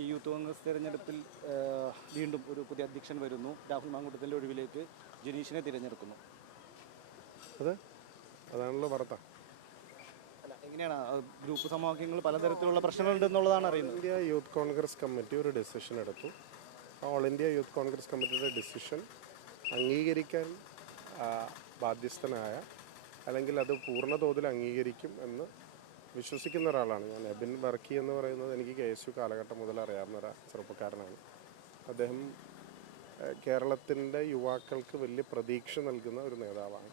ഈ യൂത്ത് കോൺഗ്രസ് തെരഞ്ഞെടുപ്പിൽ വീണ്ടും ഒരു പുതിയ അധ്യക്ഷൻ വരുന്നു. രാഹുൽ മാങ്കൂട്ടത്തിൻ്റെ ഒഴിവിലേക്ക് ജനീഷിനെ തിരഞ്ഞെടുക്കുന്നു. അതാണല്ലോ വാർത്ത. അല്ല, എങ്ങനെയാണ് ഗ്രൂപ്പ് സമവാക്യങ്ങൾ പലതരത്തിലുള്ള പ്രശ്നങ്ങളുണ്ടെന്നുള്ളതാണ് അറിയുന്നത്. ഇന്ത്യ യൂത്ത് കോൺഗ്രസ് കമ്മിറ്റി ഒരു ഡിസിഷൻ എടുത്തു. ഓൾ ഇന്ത്യ യൂത്ത് കോൺഗ്രസ് കമ്മിറ്റിയുടെ ഡിസിഷൻ അംഗീകരിക്കാൻ ബാധ്യസ്ഥനായ, അല്ലെങ്കിൽ അത് പൂർണ്ണ തോതിൽ അംഗീകരിക്കും എന്ന് വിശ്വസിക്കുന്ന ഒരാളാണ് ഞാൻ. എബിൻ വർക്കി എന്ന് പറയുന്നത് എനിക്ക് KSU കാലഘട്ടം മുതൽ അറിയാവുന്ന ഒരു ചെറുപ്പക്കാരനാണ്. അദ്ദേഹം കേരളത്തിൻ്റെ യുവാക്കൾക്ക് വലിയ പ്രതീക്ഷ നൽകുന്ന ഒരു നേതാവാണ്.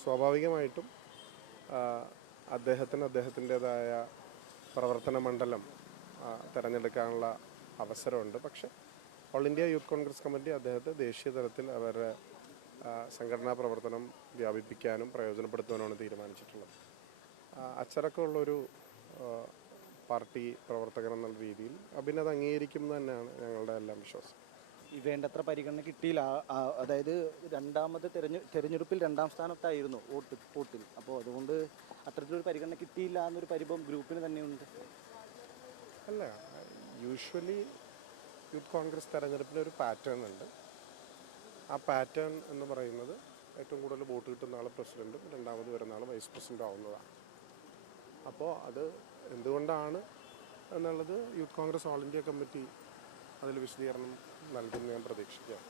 സ്വാഭാവികമായിട്ടും അദ്ദേഹത്തിൻ്റെതായ പ്രവർത്തന മണ്ഡലം തിരഞ്ഞെടുക്കാനുള്ള അവസരമുണ്ട്. പക്ഷേ all India youth Congress committee അദ്ദേഹത്തെ ദേശീയ തലത്തിൽ അവരുടെ സംഘടനാ പ്രവർത്തനം വ്യാപിപ്പിക്കാനും പ്രയോജനപ്പെടുത്താനുമാണ് തീരുമാനിച്ചിട്ടുള്ളത്. അച്ചടക്കമുള്ളൊരു പാർട്ടി പ്രവർത്തകൻ എന്നുള്ള രീതിയിൽ അഭിനത് അംഗീകരിക്കും തന്നെയാണ് ഞങ്ങളുടെ എല്ലാം വിശ്വാസം. ഈ വേണ്ടത്ര പരിഗണന കിട്ടിയില്ല. അതായത് രണ്ടാമത് തെരഞ്ഞെടുപ്പിൽ 2ാം സ്ഥാനത്തായിരുന്നു വോട്ടിൽ. അപ്പോൾ അതുകൊണ്ട് അത്തരത്തിലൊരു പരിഗണന കിട്ടിയില്ല എന്നൊരു പരിഭവം ഗ്രൂപ്പിന് തന്നെയുണ്ട്. അല്ല, യൂഷ്വലി യൂത്ത് കോൺഗ്രസ് തെരഞ്ഞെടുപ്പിന് ഒരു പാറ്റേൺ ഉണ്ട്. ആ പാറ്റേൺ എന്ന് പറയുന്നത് ഏറ്റവും കൂടുതൽ വോട്ട് കിട്ടുന്ന ആൾ പ്രസിഡൻറ്റും രണ്ടാമത് വരുന്ന ആൾ വൈസ് പ്രസിഡൻറ്റും ആവുന്നതാണ്. അപ്പോൾ അത് എന്തുകൊണ്ടാണ് എന്നുള്ളത് youth Congress all India committee അതിൽ വിശദീകരണം നൽകുമെന്ന് ഞാൻ പ്രതീക്ഷിക്കാം.